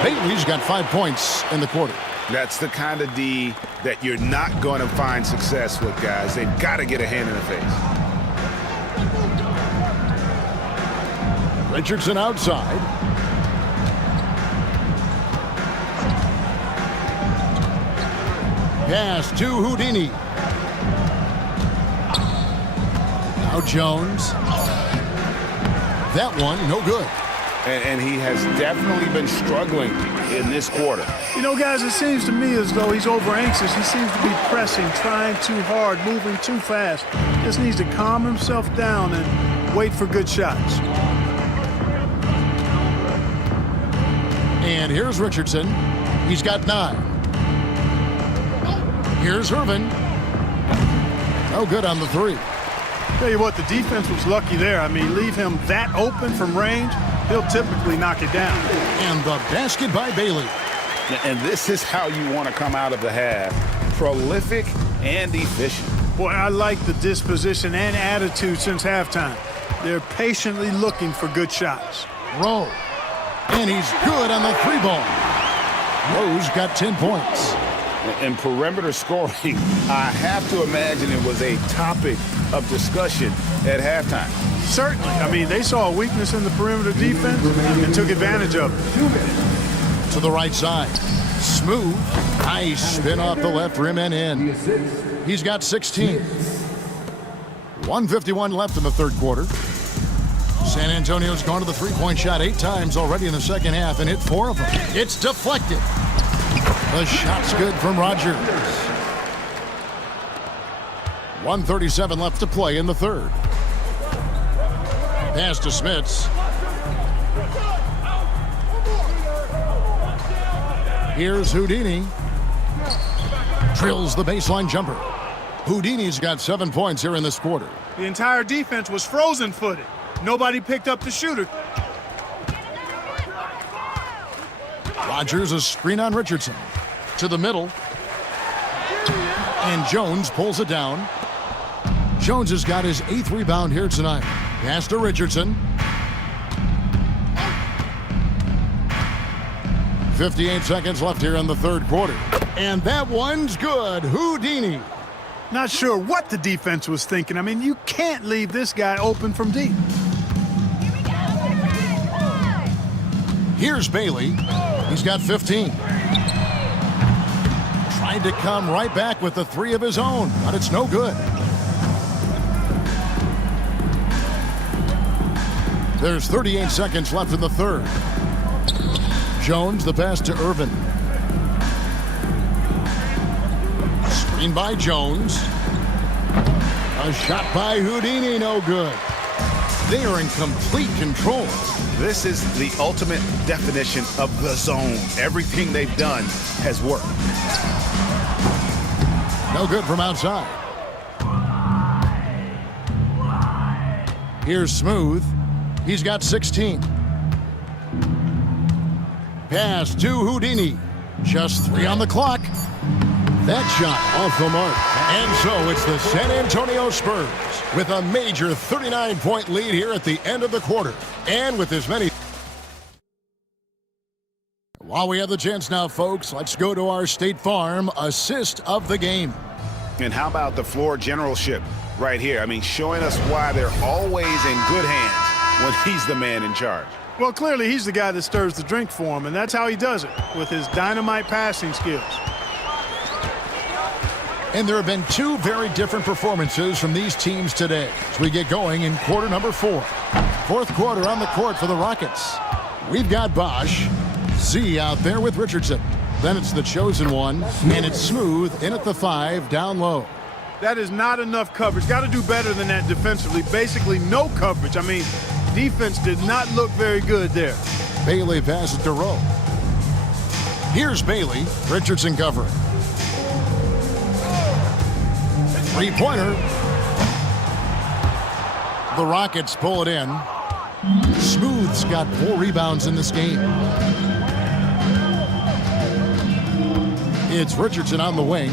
Bailey's got 5 points in the quarter. That's the kind of D that you're not going to find success with, guys. They've got to get a hand in the face. Richardson outside. Pass to Houdini. Now Jones. That one, no good. And he has definitely been struggling in this quarter. You know, guys, it seems to me as though he's over anxious. He seems to be pressing, trying too hard, moving too fast. Just needs to calm himself down and wait for good shots. And here's Richardson. He's got 9. Here's Irvin. No good on the 3. Tell you what, the defense was lucky there. I mean, leave him that open from range, he'll typically knock it down. And the basket by Bailey. And this is how you want to come out of the half. Prolific and efficient. Boy, I like the disposition and attitude since halftime. They're patiently looking for good shots. Rowe. And he's good on the 3-ball. Rowe's got 10 points. And perimeter scoring, I have to imagine it was a topic of discussion at halftime. Certainly. I mean, they saw a weakness in the perimeter defense and took advantage of it. To the right side. Smooth. Nice spin off the left rim and in. He's got 16. 1:51 left in the third quarter. San Antonio's gone to the three-point shot 8 times already in the second half and hit 4 of them. It's deflected. The shot's good from Rogers. 1:37 left to play in the third. Pass to Smits. Here's Houdini. Drills the baseline jumper. Houdini's got 7 points here in this quarter. The entire defense was frozen-footed. Nobody picked up the shooter. Rogers a screen on Richardson. To the middle. And Jones pulls it down. Jones has got his 8th rebound here tonight. Pass to Richardson. 58 seconds left here in the third quarter. And that one's good. Houdini. Not sure what the defense was thinking. I mean, you can't leave this guy open from deep. Here's Bailey. He's got 15. Tried to come right back with the 3 of his own, but it's no good. There's 38 seconds left in the third. Jones, the pass to Irvin. Screen by Jones. A shot by Houdini, no good. They are in complete control. This is the ultimate definition of the zone. Everything they've done has worked. No good from outside. Here's Smooth. He's got 16. Pass to Houdini. Just 3 on the clock. That shot off the mark. And so it's the San Antonio Spurs with a major 39-point lead here at the end of the quarter. And with as many... While we have the chance now, folks, let's go to our State Farm assist of the game. And how about the floor generalship right here? I mean, showing us why they're always in good hands when he's the man in charge. Well, clearly he's the guy that stirs the drink for him, and that's how he does it, with his dynamite passing skills. And there have been 2 very different performances from these teams today as we get going in quarter number 4. Fourth quarter on the court for the Rockets. We've got Bosch. Z out there with Richardson. Then it's the chosen one, and it's Smooth in at the 5 down low. That is not enough coverage. Got to do better than that defensively. Basically no coverage. I mean, defense did not look very good there. Bailey passes to Rowe. Here's Bailey. Richardson covering. Three-pointer. The Rockets pull it in. Smooth's got 4 rebounds in this game. It's Richardson on the wing.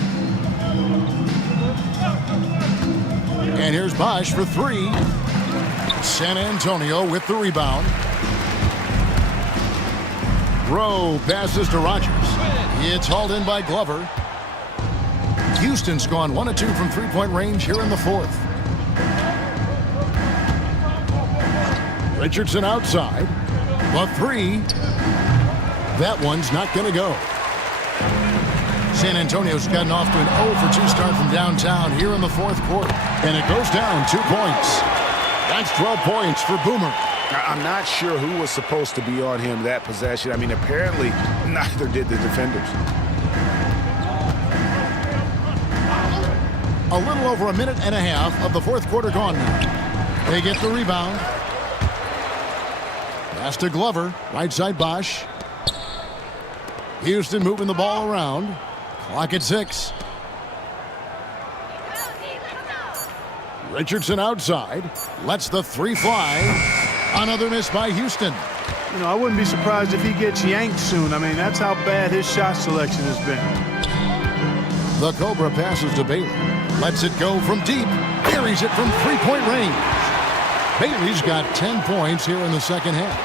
And here's Bosch for 3. San Antonio with the rebound. Rowe passes to Rogers. It's hauled in by Glover. Houston's gone 1 of 2 from three-point range here in the fourth. Richardson outside. The 3. That one's not going to go. San Antonio's gotten off to an 0-for-2 start from downtown here in the fourth quarter. And it goes down 2 points. That's 12 points for Boomer. I'm not sure who was supposed to be on him that possession. I mean, apparently neither did the defenders. A little over a minute and a half of the fourth quarter gone now. They get the rebound. Pass to Glover. Right side Bosch. Houston moving the ball around. Clock at 6. Richardson outside. Lets the three fly. Another miss by Houston. You know, I wouldn't be surprised if he gets yanked soon. I mean, that's how bad his shot selection has been. The Cobra passes to Bailey. Lets it go from deep. Buries it from three-point range. Bailey's got 10 points here in the second half.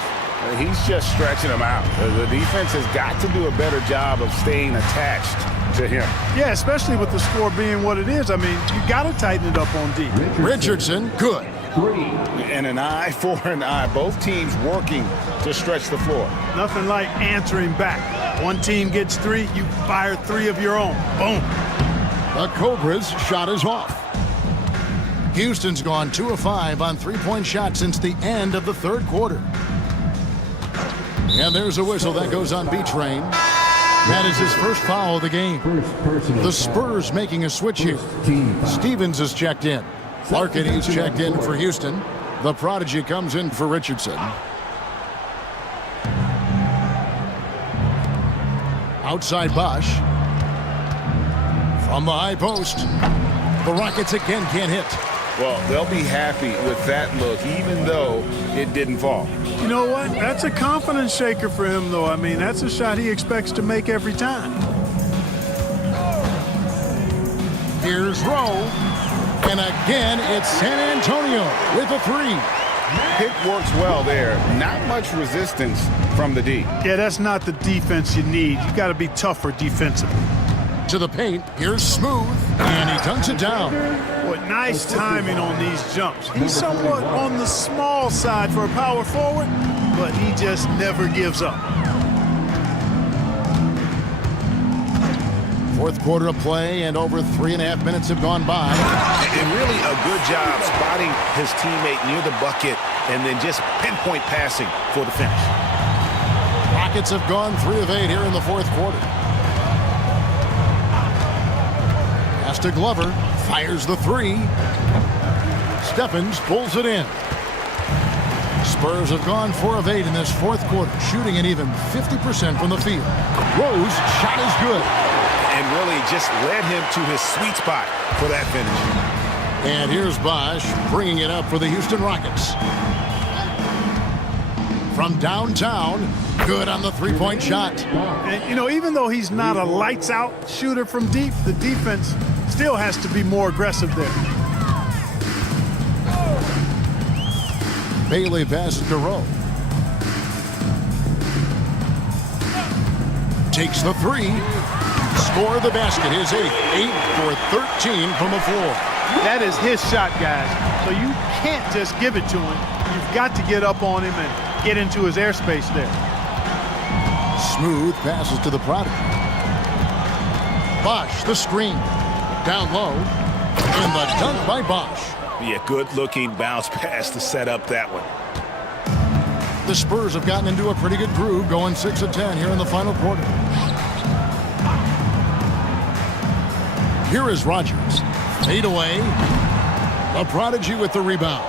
He's just stretching them out. The defense has got to do a better job of staying attached to him. Yeah, especially with the score being what it is. I mean, you got to tighten it up on D. Richardson, good. And an eye for an eye. Both teams working to stretch the floor. Nothing like answering back. One team gets 3, you fire 3 of your own. Boom. The Cobras' shot is off. Houston's gone 2 of 5 on three-point shots since the end of the third quarter. And there's a whistle that goes on B-Train. That is his first foul of the game. The Spurs making a switch here. Stevens is checked in. Larkin is checked in for Houston. The prodigy comes in for Richardson. Outside Bosch. From the high post. The Rockets again can't hit. Well, they'll be happy with that look, even though it didn't fall. You know what? That's a confidence shaker for him, though. I mean, that's a shot he expects to make every time. Here's Rowe. And again, it's San Antonio with a 3. Pick works well there. Not much resistance from the D. Yeah, that's not the defense you need. You got to be tougher defensively. To the paint. Here's Smooth. And he dunks it down. Boy, nice timing on these jumps. He's somewhat on the small side for a power forward, but he just never gives up. Fourth quarter of play, and over 3.5 minutes have gone by. And really a good job spotting his teammate near the bucket and then just pinpoint passing for the finish. Rockets have gone 3 of 8 here in the fourth quarter. Pass to Glover. Fires the 3. Stephens pulls it in. Spurs have gone 4 of 8 in this fourth quarter, shooting an even 50% from the field. Rowe's shot is good. And really just led him to his sweet spot for that finish. And here's Bosch bringing it up for the Houston Rockets. From downtown, good on the three-point shot. And, you know, even though he's not a lights-out shooter from deep, the defense still has to be more aggressive there. Bailey passes to Rowe. Takes the 3. Score the basket. His 8 for 13 from the floor. That is his shot, guys. So you can't just give it to him. You've got to get up on him and get into his airspace there. Smooth passes to the prodigy. Bosch, the screen. Down low. And the dunk by Bosch. Yeah, good-looking bounce pass to set up that one. The Spurs have gotten into a pretty good groove, going 6 of 10 here in the final quarter. Here is Rogers. Fade away. The prodigy with the rebound.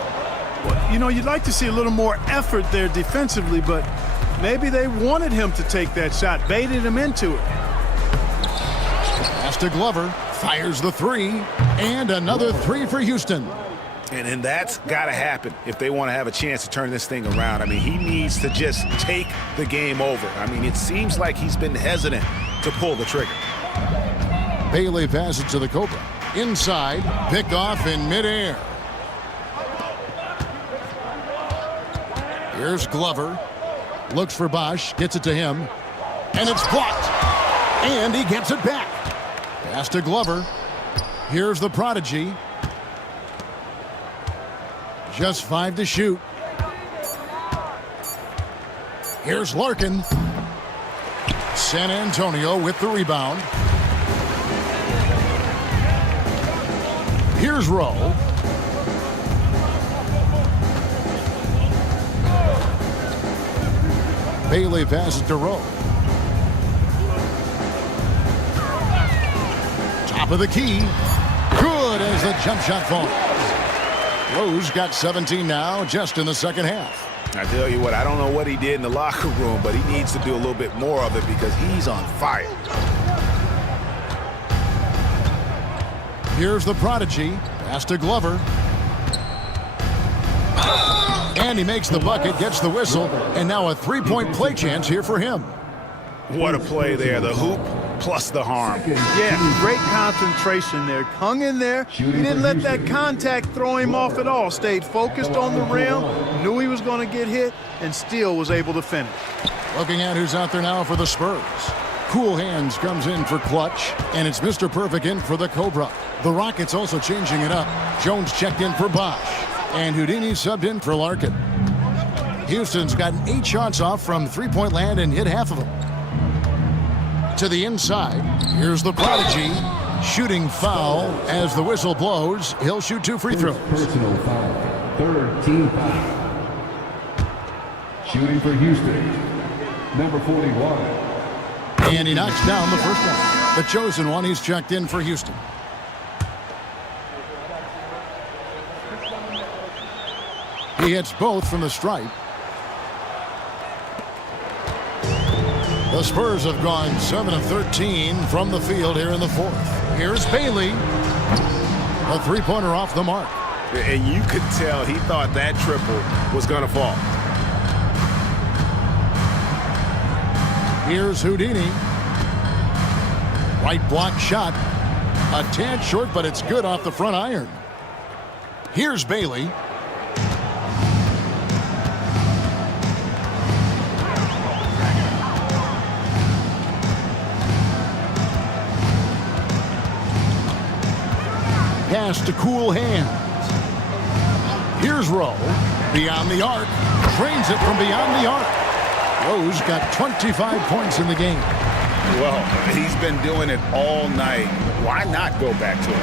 Well, you know, you'd like to see a little more effort there defensively, but maybe they wanted him to take that shot, baited him into it. Pass to Glover. Fires the 3. And another 3 for Houston. And that's got to happen if they want to have a chance to turn this thing around. I mean, he needs to just take the game over. I mean, it seems like he's been hesitant to pull the trigger. Bailey passes to the Cobra. Inside, picked off in midair. Here's Glover. Looks for Bosch, gets it to him. And it's blocked. And he gets it back. Pass to Glover. Here's the prodigy. Just 5 to shoot. Here's Larkin. San Antonio with the rebound. Here's Rowe. Bailey passes to Rowe. Top of the key. Good as the jump shot falls. Rowe's got 17 now, just in the second half. I tell you what, I don't know what he did in the locker room, but he needs to do a little bit more of it because he's on fire. Here's the prodigy. Pass to Glover. And he makes the bucket, gets the whistle, and now a three-point play chance here for him. What a play there. The hoop plus the harm. Yeah, great concentration there. Hung in there. He didn't let that contact throw him off at all. Stayed focused on the rim, knew he was going to get hit, and still was able to finish. Looking at who's out there now for the Spurs. Cool Hands comes in for Clutch, and it's Mr. Perfect in for the Cobra. The Rockets also changing it up. Jones checked in for Bosch, and Houdini subbed in for Larkin. Houston's gotten 8 shots off from three-point land and hit half of them. To the inside, here's the prodigy. Shooting foul as the whistle blows. He'll shoot 2 free throws. Personal foul. Third team foul. Shooting for Houston. Number 41. And he knocks down the first one. The chosen one, he's checked in for Houston. He hits both from the stripe. The Spurs have gone 7 of 13 from the field here in the fourth. Here's Bailey. A three-pointer off the mark. And you could tell he thought that triple was going to fall. Here's Houdini. Right block shot. A tad short, but it's good off the front iron. Here's Bailey. Pass to Cool Hands. Here's Rowe. Beyond the arc. Drains it from beyond the arc. Rowe's got 25 points in the game. Well, he's been doing it all night. Why not go back to it?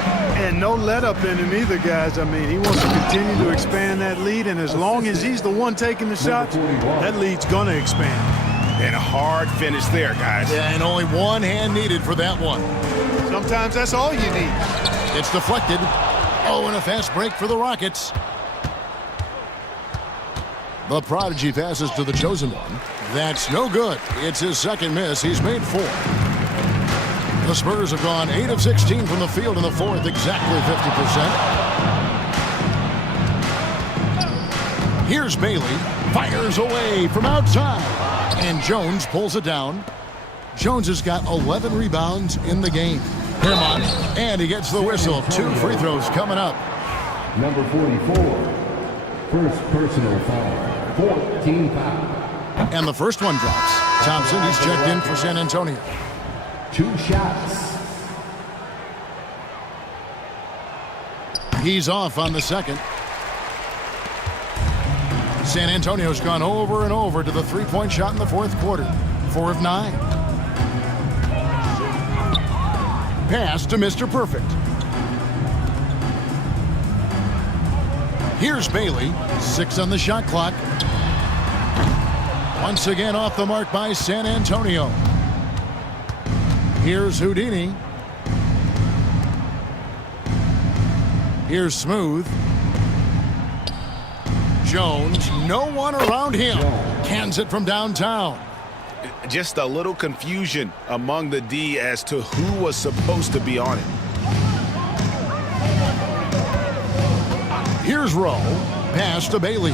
And no let up in him either, guys. I mean, he wants to continue to expand that lead, and as long as he's the one taking the shots, that lead's going to expand. And a hard finish there, guys. Yeah, and only one hand needed for that one. Sometimes that's all you need. It's deflected. Oh, and a fast break for the Rockets. The prodigy passes to the chosen one. That's no good. It's his second miss. He's made 4. The Spurs have gone 8 of 16 from the field in the fourth, exactly 50%. Here's Bailey. Fires away from outside. And Jones pulls it down. Jones has got 11 rebounds in the game. Herman, and he gets the whistle. 2 free throws coming up. Number 44. First personal foul. 14 foul. And the first one drops. Thompson, he's checked in for San Antonio. 2 shots. He's off on the second. San Antonio's gone over and over to the three-point shot in the fourth quarter. 4 of 9. Pass to Mr. Perfect. Here's Bailey. 6 on the shot clock. Once again off the mark by San Antonio. Here's Houdini. Here's Smooth. Jones, no one around him. Cans it from downtown. Just a little confusion among the D as to who was supposed to be on it. Here's Rowe. Pass to Bailey.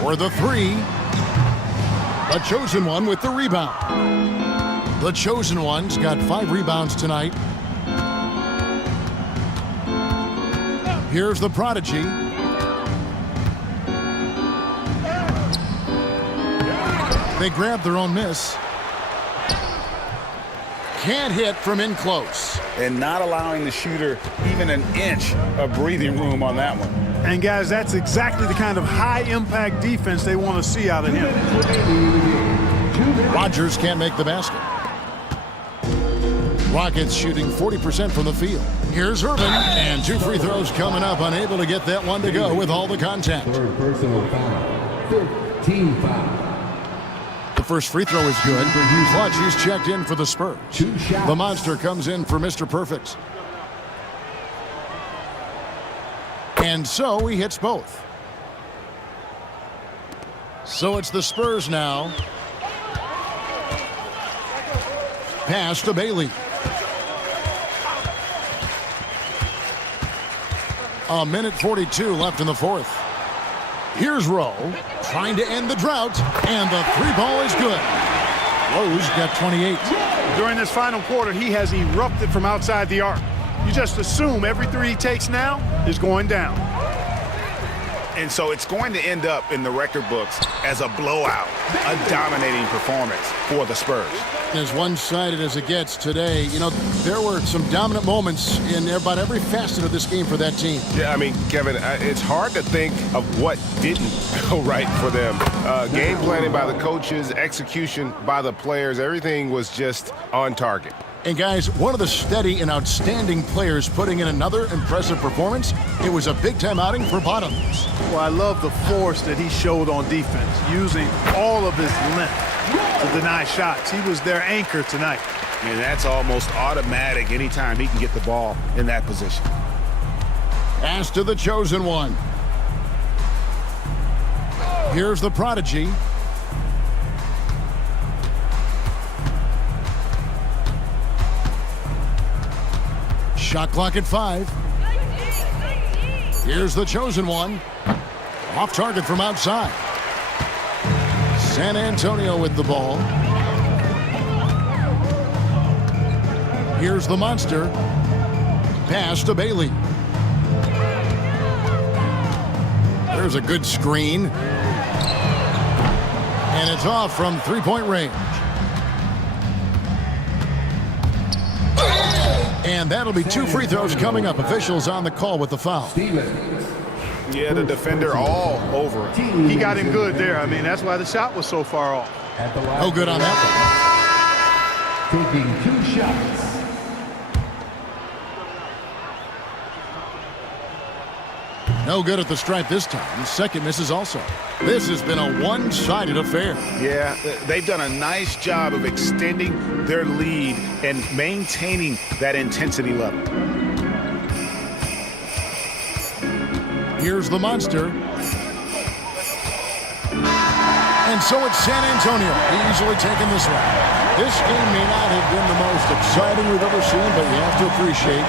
For the 3. The chosen one with the rebound. The chosen one's got 5 rebounds tonight. Here's the prodigy. They grab their own miss. Can't hit from in close. And not allowing the shooter even an inch of breathing room on that one. And, guys, that's exactly the kind of high-impact defense they want to see out of him. Rockets shooting 40% from the field. Here's Irvin, and 2 free throws coming up, unable to get that one to go with all the contact. Third personal foul. 15 foul. The first free throw is good. Clutch, he's checked in for the Spurs. 2 shots. The Monster comes in for Mr. Perfect. And so he hits both. So it's the Spurs now. Pass to Bailey. A minute 42 left in the fourth. Here's Rowe trying to end the drought, and the 3-ball is good. Lowe's got 28. During this final quarter, he has erupted from outside the arc. You just assume every 3 he takes now is going down. And so it's going to end up in the record books as a blowout, a dominating performance for the Spurs. As one-sided as it gets today, you know, there were some dominant moments in about every facet of this game for that team. Yeah, I mean, Kevin, it's hard to think of what didn't go right for them. Game planning by the coaches, execution by the players, everything was just on target. And guys, one of the steady and outstanding players putting in another impressive performance, it was a big-time outing for Bottoms. Well, I love the force that he showed on defense, using all of his length to deny shots. He was their anchor tonight. And that's almost automatic anytime he can get the ball in that position. Pass to the chosen one. Here's the prodigy. Shot clock at 5. Here's the chosen one. Off target from outside. San Antonio with the ball. Here's the Monster. Pass to Bailey. There's a good screen. And it's off from 3-point range. And that'll be 2 free throws coming up. Officials on the call with the foul. Yeah, the defender all over him. He got in good there. I mean, that's why the shot was so far off. No good on that one. Taking 2 shots. No good at the stripe this time. Second misses also. This has been a one-sided affair. Yeah, they've done a nice job of extending their lead and maintaining that intensity level. Here's the Monster. And so it's San Antonio easily taking this one. This game may not have been the most exciting we've ever seen, but you have to appreciate